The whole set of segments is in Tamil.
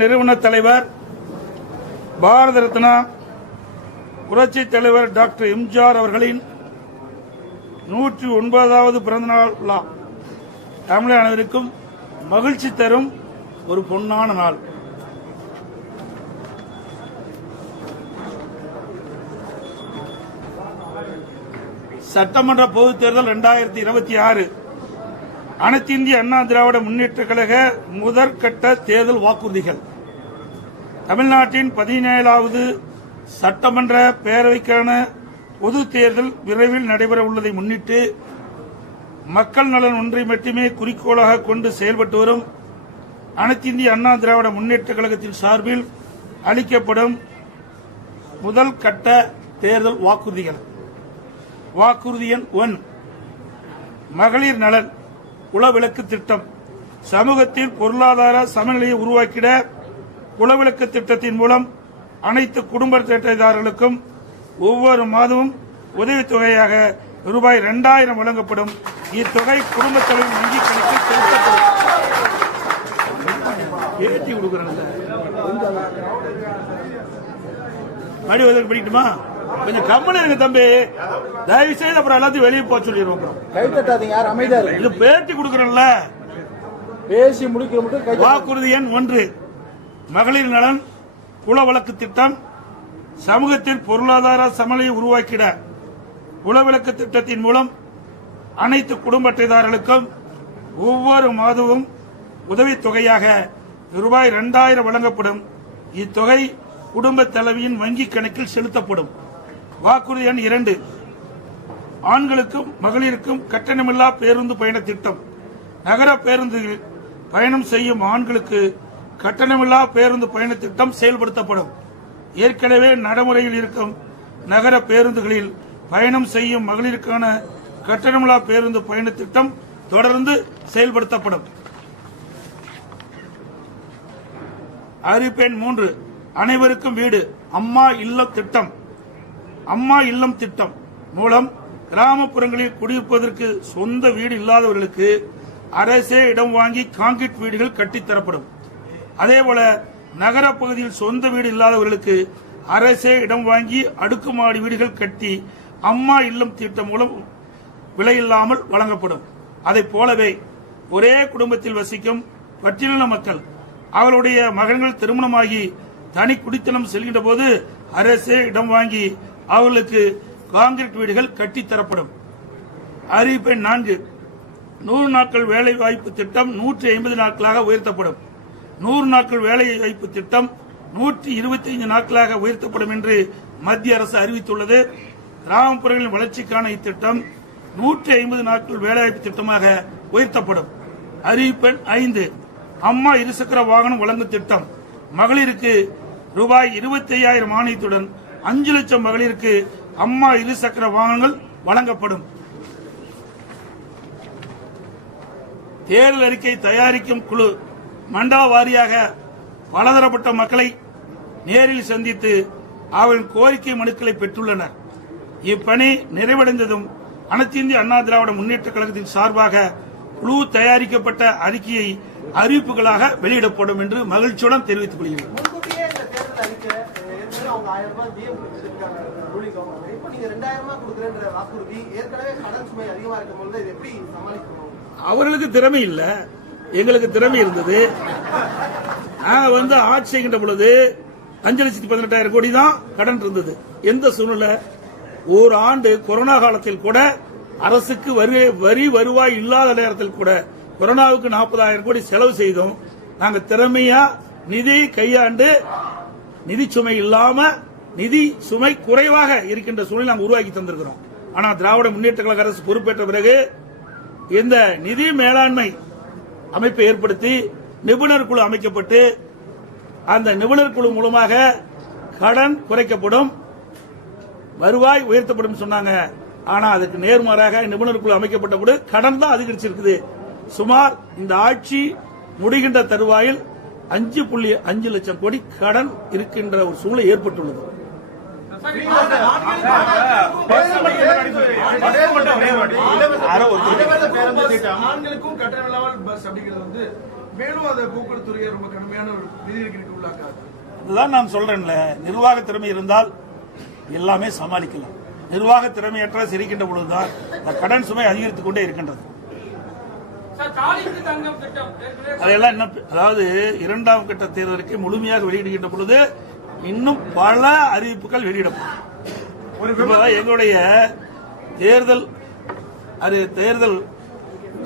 நிறுவன தலைவர் பாரத ரத்னா புரட்சி தலைவர் டாக்டர் எம்ஜிஆர் அவர்களின் 109வது பிறந்தநாள் விழா தமிழக அனைவருக்கும் மகிழ்ச்சி தரும் ஒரு பொன்னான நாள். சட்டமன்ற பொதுத் தேர்தல் 2026 அனைத்து இந்திய அண்ணா திராவிட முன்னேற்ற கழக முதற்கட்ட தேர்தல் வாக்குறுதிகள். தமிழ்நாட்டின் 17வது சட்டமன்ற பேரவைக்கான பொது தேர்தல் விரைவில் நடைபெற உள்ளதை முன்னிட்டு மக்கள் நலன் ஒன்றை மட்டுமே குறிக்கோளாக கொண்டு செயல்பட்டு வரும் அனைத்து இந்திய அண்ணா திராவிட முன்னேற்ற கழகத்தின் சார்பில் அளிக்கப்படும் முதல் கட்ட தேர்தல் வாக்குறுதிகள். வாக்குறுதி எண் 1, மகளிர் நலன் குலவிளக்கு திட்டம். சமூகத்தில் பொருளாதார சமநிலையை உருவாக்கிட குலவிளக்கு திட்டத்தின் மூலம் அனைத்து குடும்ப அட்டைதாரர்களுக்கும் ஒவ்வொரு மாதமும் உதவித்தொகையாக ரூபாய் 2000 வழங்கப்படும். இத்தொகை குடும்ப தலைவர் வங்கி கணக்கில் செலுத்தப்படும். பேட்டி கொடுக்கறேன் படிக்கட்டுமா? கொஞ்சம் கம்மன் இருங்க தம்பி, தயவு செய்து அப்புறம் எல்லாத்தையும் வெளியே போக சொல்லிடுவோம். கை தட்டாதீங்க, யார் அமைதியா இருக்கு. இது பேட்டி கொடுக்கறேன்ல, பேசி முடிக்கிற மட்டும். வாக்குறுதி எண் 1, மகளிர் நலன் குலவிளக்கு திட்டம். சமூகத்தில் பொருளாதார சமநிலையை உருவாக்கிட குலவிளக்கு திட்டத்தின் மூலம் அனைத்து குடும்ப அட்டைதாரர்களுக்கும் ஒவ்வொரு மாதமும் உதவித்தொகையாக ரூபாய் 2000 வழங்கப்படும். இத்தொகை குடும்ப தலைவியின் வங்கி கணக்கில் செலுத்தப்படும். வாக்குறுதி எண் 2, ஆண்களுக்கும் மகளிருக்கும் கட்டணமில்லா பேருந்து பயண திட்டம். நகர பேருந்தில் பயணம் செய்யும் ஆண்களுக்கு கட்டணமில்லா பேருந்து பயண திட்டம் செயல்படுத்தப்படும். ஏற்கனவே நடைமுறையில் இருக்கும் நகர பேருந்துகளில் பயணம் செய்யும் மகளிருக்கான கட்டணமில்லா பேருந்து பயண திட்டம் தொடர்ந்து செயல்படுத்தப்படும். அறிவிப்பு எண் 3, அனைவருக்கும் வீடு அம்மா இல்லம் திட்டம். அம்மா இல்லம் திட்டம் மூலம் கிராமப்புறங்களில் குடியிருப்பதற்கு சொந்த வீடு இல்லாதவர்களுக்கு அரசே இடம் வாங்கி கான்கிரீட் வீடுகள் கட்டித்தரப்படும். அதேபோல நகர பகுதியில் சொந்த வீடு இல்லாதவர்களுக்கு அரசே இடம் வாங்கி அடுக்குமாடி வீடுகள் கட்டி அம்மா இல்லம் திட்டம் மூலம் விலையில்லாமல் வழங்கப்படும். அதை போலவே ஒரே குடும்பத்தில் வசிக்கும் பட்டியலின மக்கள் அவருடைய மகன்கள் திருமணமாகி தனி குடித்தனம் செல்கின்ற போது அரசே இடம் வாங்கி அவர்களுக்கு கான்கிரீட் வீடுகள் கட்டித்தரப்படும். அறிவிப்பு 4, 100 நாட்கள் வேலை வாய்ப்பு திட்டம் 150 நாட்களாக உயர்த்தப்படும். 100 நாட்கள் வேலை வாய்ப்பு திட்டம் 125 நாட்களாக உயர்த்தப்படும் என்று மத்திய அரசு அறிவித்துள்ளது. கிராமப்புறங்களின் வளர்ச்சிக்கான இத்திட்டம் 150 நாட்கள் வேலைவாய்ப்பு திட்டமாக உயர்த்தப்படும். அறிவிப்பு 5, அம்மா இருசக்கர வாகனம் வழங்கும் திட்டம். மகளிருக்கு ரூபாய் 25,000 மானியத்துடன் 5 லட்சம் மகளிருக்கு அம்மா இருசக்கர வாகனங்கள் வழங்கப்படும். தேர்தல் அறிக்கை தயாரிக்கும் குழு மண்டல வாரியாக பலதரப்பட்ட மக்களை நேரில் சந்தித்து அவர்களின் கோரிக்கை மனுக்களை பெற்றுள்ளனர். இப்பணி நிறைவடைந்ததும் அனைத்து இந்திய அண்ணா திராவிட முன்னேற்ற கழகத்தின் சார்பாக குழு தயாரிக்கப்பட்ட அறிக்கையை அறிவிப்புகளாக வெளியிடப்படும் என்று மகிழ்ச்சியுடன் தெரிவித்துக் கொள்கிறேன். அவர்களுக்கு திறமை இல்ல, எங்களுக்கு திறமை இருந்தது. நாங்க ஆட்சி செய்கின்ற பொழுது 5,18,000 கோடி தான் கடன் இருந்தது. எந்த சூழ்நிலை? ஒரு ஆண்டு கொரோனா காலத்தில் கூட அரசுக்கு வரி வருவாய் இல்லாத நேரத்தில் கூட கொரோனாவுக்கு 40,000 கோடி செலவு செய்தோம். நாங்க திறமையா நிதி கையாண்டு நிதி சுமை இல்லாம நிதி சுமை குறைவாக இருக்கின்ற சூழ்நிலை நாங்கள் உருவாக்கி தந்திருக்கிறோம். ஆனா திராவிட முன்னேற்ற கழக அரசு பொறுப்பேற்ற பிறகு இந்த நிதி மேலாண்மை அமைப்பை ஏற்படுத்தி நிபுணர் குழு அமைக்கப்பட்டு அந்த நிபுணர் குழு மூலமாக கடன் குறைக்கப்படும், வருவாய் உயர்த்தப்படும் சொன்னாங்க. ஆனா அதுக்கு நேர்மாறாக நிபுணர் குழு அமைக்கப்பட்ட போது கடன் தான் அதிகரிச்சிருக்குது. சுமார் இந்த ஆட்சி முடிகின்ற தருவாயில் 5.5 லட்சம் கோடி கடன் இருக்கின்ற ஒரு சூழ்நிலை ஏற்பட்டுள்ளது. ஆண்களுக்கும் கட்டணமில்லாமல் பஸ் அப்படிங்கிறது மேலும் அதை போக்குவரத்துறையை ரொம்ப கடுமையான ஒரு நிதிக்கு உள்ளாக்காது. இதுதான் நான் சொல்றேன்ல, நிர்வாக திறமை இருந்தால் எல்லாமே சமாளிக்கலாம். நிர்வாக திறமையற்ற சிரிக்கின்ற பொழுதுதான் இந்த கடன் சுமை அதிகரித்துக் கொண்டே இருக்கின்றது. அதையெல்லாம் இன்னும் அதாவது இரண்டாம் கட்ட தேர்தலுக்கு முழுமையாக வெளியிடுகின்ற பொழுது இன்னும் பல அறிவிப்புகள் வெளியிடப்படும். எங்களுடைய தேர்தல்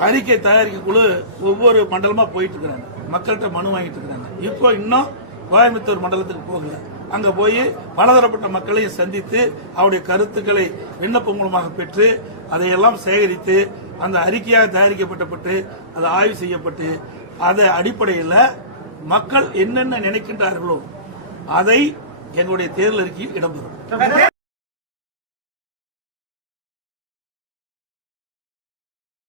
அறிக்கை தயாரிக்க குழு ஒவ்வொரு மண்டலமா போயிட்டு இருக்கிறாங்க, மக்கள்கிட்ட மனு வாங்கிட்டு இருக்கிறாங்க. இப்போ இன்னும் கோயம்புத்தூர் மண்டலத்துக்கு போகல. அங்க போய் பலதரப்பட்ட மக்களையும் சந்தித்து அவருடைய கருத்துக்களை விண்ணப்பம் மூலமாக பெற்று அதையெல்லாம் சேகரித்து அந்த அறிக்கையாக தயாரிக்கப்பட்டு அது ஆய்வு செய்யப்பட்டு அதை அடிப்படையில் மக்கள் என்னென்ன நினைக்கின்றார்களோ அதை எங்களுடைய தேர்தல் அறிக்கையில் இடம்பெறும்.